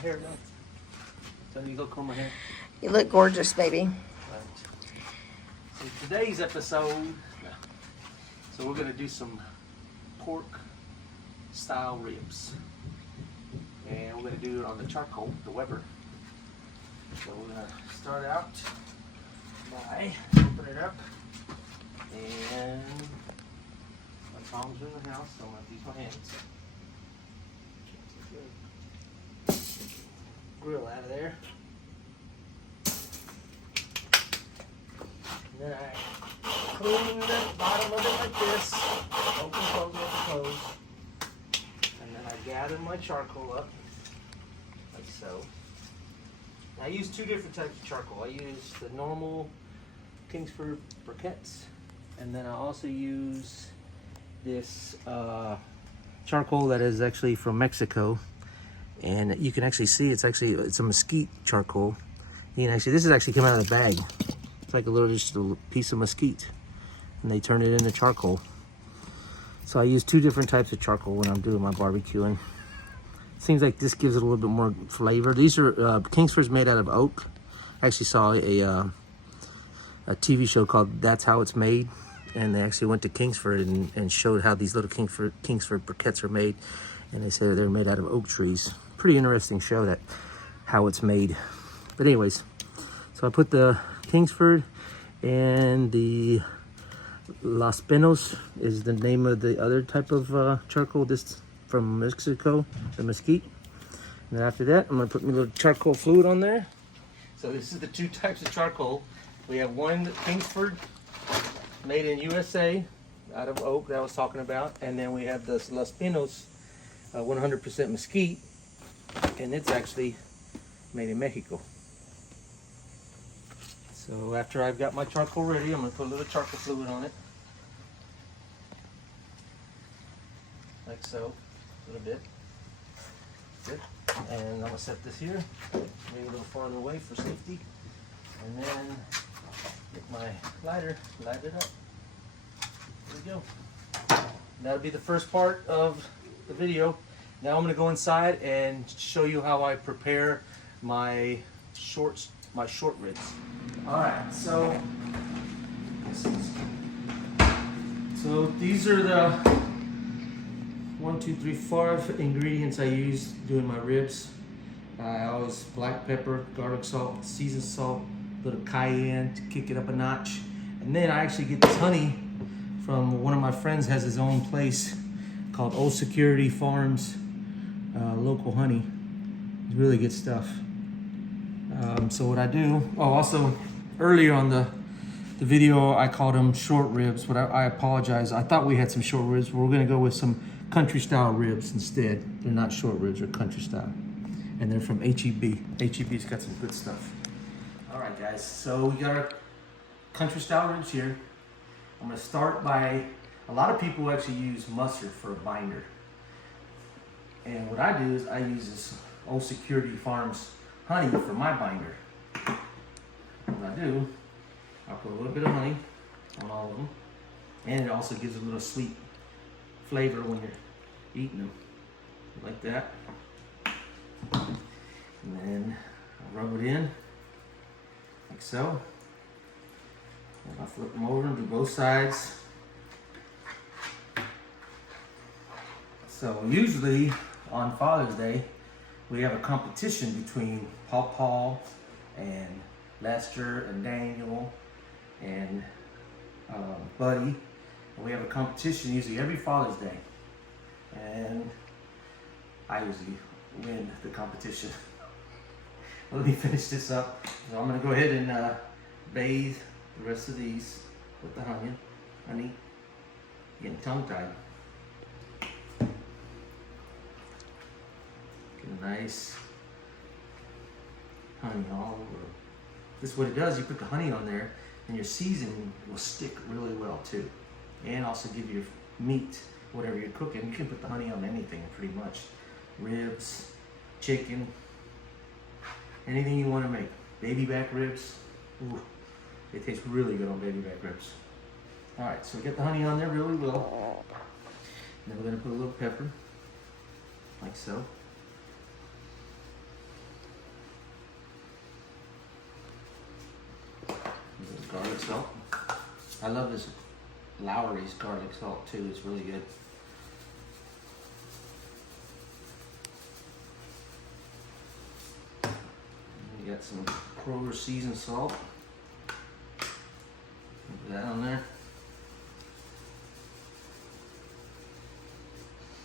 hair done. So I need to go comb my hair. You look gorgeous, baby. Right. So today's episode, so we're gonna do some pork style ribs. And we're gonna do it on the charcoal, the Weber. So we're gonna start out by opening it up. And my tongs are in the house, so I'm gonna use my hands. Grill out of there. And then I clean the bottom of it like this. Open, close, open, close. And then I gather my charcoal up, like so. I use two different types of charcoal. I use the normal Kingsford briquettes, and then I also use this charcoal that is actually from Mexico. And you can actually see it's a mesquite charcoal. You can actually, this is actually coming out of the bag. It's like just a piece of mesquite, and they turn it into charcoal. So I use two different types of charcoal when I'm doing my barbecuing. Seems like this gives it a little bit more flavor. These are Kingsford's made out of oak. I actually saw a TV show called That's How It's Made, and they actually went to Kingsford and showed how these little Kingsford briquettes are made, and they said they're made out of oak trees. Pretty interesting show, that how it's made. But anyways, so I put the Kingsford and the Los Pinos is the name of the other type of charcoal. This from Mexico, the mesquite. And then after that, I'm gonna put my little charcoal fluid on there. So this is the two types of charcoal. We have one Kingsford, made in USA, out of oak that I was talking about. And then we have the Los Pinos, 100% mesquite, and it's actually made in Mexico. So after I've got my charcoal ready, I'm gonna put a little charcoal fluid on it. Like so, a little bit. Good. And I'm gonna set this here, maybe a little farther away for safety. And then get my lighter, light it up. There we go. That'll be the first part of the video. Now I'm gonna go inside and show you how I prepare my short ribs. All right, so these are the 1, 2, 3, 4 ingredients I use doing my ribs. I always black pepper, garlic salt, seasoned salt, a little cayenne to kick it up a notch. And then I actually get this honey from one of my friends, has his own place called Old Security Farms, local honey. It's really good stuff. So what I do, also earlier on the video I called them short ribs, but I apologize. I thought we had some short ribs, but we're gonna go with some country style ribs instead. They're not short ribs, they're country style. And they're from HEB. HEB's got some good stuff. All right guys, so we got our country style ribs here. I'm gonna start by, a lot of people actually use mustard for a binder. And what I do is I use this Old Security Farms honey for my binder. What I do, I'll put a little bit of honey on all of them. And it also gives a little sweet flavor when you're eating them, like that. And then I rub it in, like so. And I flip them over and do both sides. So usually on Father's Day, we have a competition between Paul and Lester and Daniel and Buddy. And we have a competition usually every Father's Day. And I usually win the competition. Let me finish this up. So I'm gonna go ahead and bathe the rest of these with the honey. Getting tongue-tied. Get a nice honey all over. This is what it does. You put the honey on there, and your seasoning will stick really well too, and also give your meat, whatever you're cooking. You can put the honey on anything pretty much. Ribs, chicken, anything you want to make. Baby back ribs. Ooh, they taste really good on baby back ribs. All right, so get the honey on there really well. And then we're gonna put a little pepper, like so. garlic salt. I love this Lowry's garlic salt too. It's really good. You got some Kroger seasoned salt. Put that on there.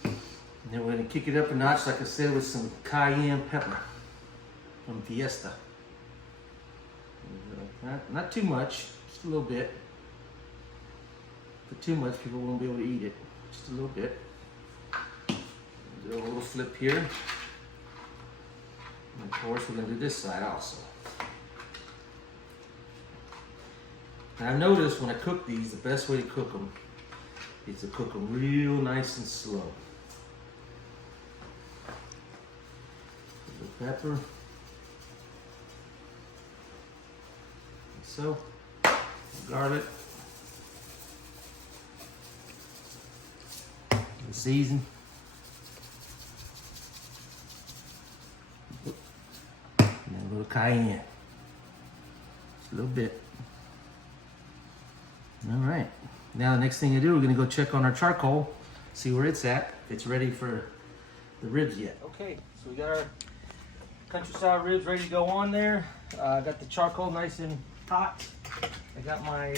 And then we're going to kick it up a notch, like I said, with some cayenne pepper from Fiesta. Not too much, just a little bit. If too much, people won't be able to eat it. Just a little bit. Do a little flip here. And of course, we're going to do this side also. And I noticed when I cook these, the best way to cook them is to cook them real nice and slow. A little pepper. So, garlic, the season, and then a little cayenne, just a little bit. All right, now the next thing to do, we're gonna go check on our charcoal, see where it's at, if it's ready for the ribs yet. Okay, so we got our countryside ribs ready to go on there. I got the charcoal nice and hot. I got my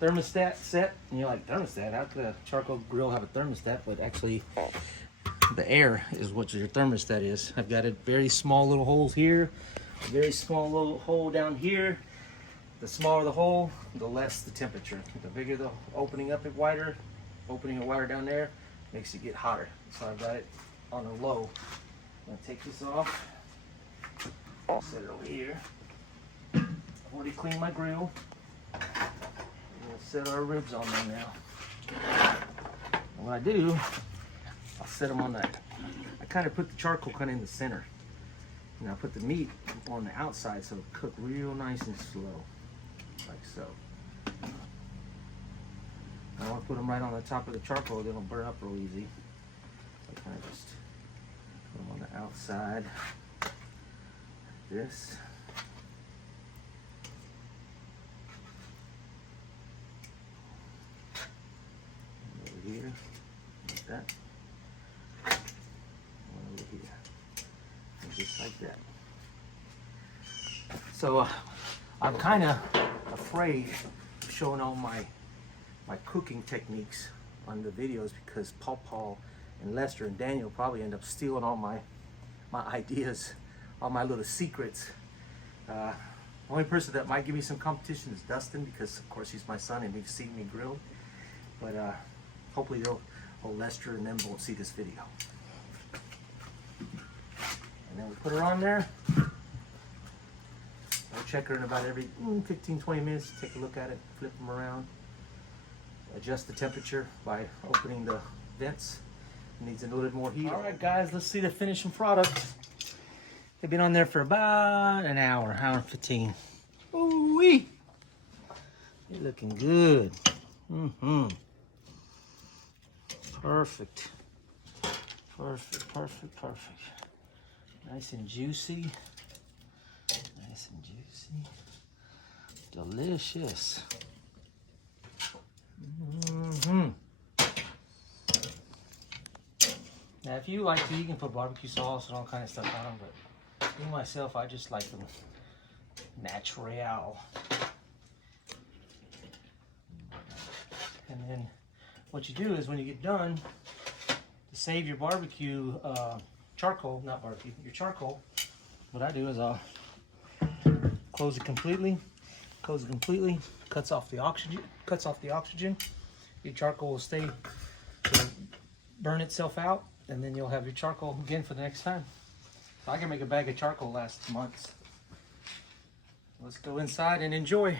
thermostat set. And you're like, thermostat? How could a charcoal grill have a thermostat? But actually, the air is what your thermostat is. I've got a very small little holes here, a very small little hole down here. The smaller the hole, the less the temperature. The bigger the opening up it wider, opening it wider down there, makes it get hotter. So I've got it on a low. I'm gonna take this off, set it over here. I've already cleaned my grill. We'll set our ribs on there now. And what I do, I'll set them on that. I kind of put the charcoal kind of in the center. And I put the meat on the outside so it'll cook real nice and slow, like so. I don't want to put them right on the top of the charcoal, then it'll burn up real easy. So I kind of just put them on the outside, like this. Here, like that. One over here, and just like that. So I'm kind of afraid of showing all my cooking techniques on the videos because Paul and Lester and Daniel probably end up stealing all my ideas, all my little secrets. The only person that might give me some competition is Dustin because of course he's my son and he's seen me grill. But hopefully Lester and them won't see this video. And then we put her on there. I'll check her in about every 15-20 minutes. Take a look at it, flip them around. Adjust the temperature by opening the vents. It needs a little bit more heat. All right, guys, let's see the finishing product. They've been on there for about an hour and 15. Ooh-wee! You're looking good. Perfect. Perfect. Nice and juicy. Nice and juicy. Delicious. Now, if you like to, you can put barbecue sauce and all kind of stuff on them, but me myself, I just like them natural. And then what you do is when you get done, to save your barbecue charcoal, not barbecue, your charcoal, what I do is I'll close it completely, cuts off the oxygen. Your charcoal will stay, will burn itself out, and then you'll have your charcoal again for the next time. So I can make a bag of charcoal last months. Let's go inside and enjoy.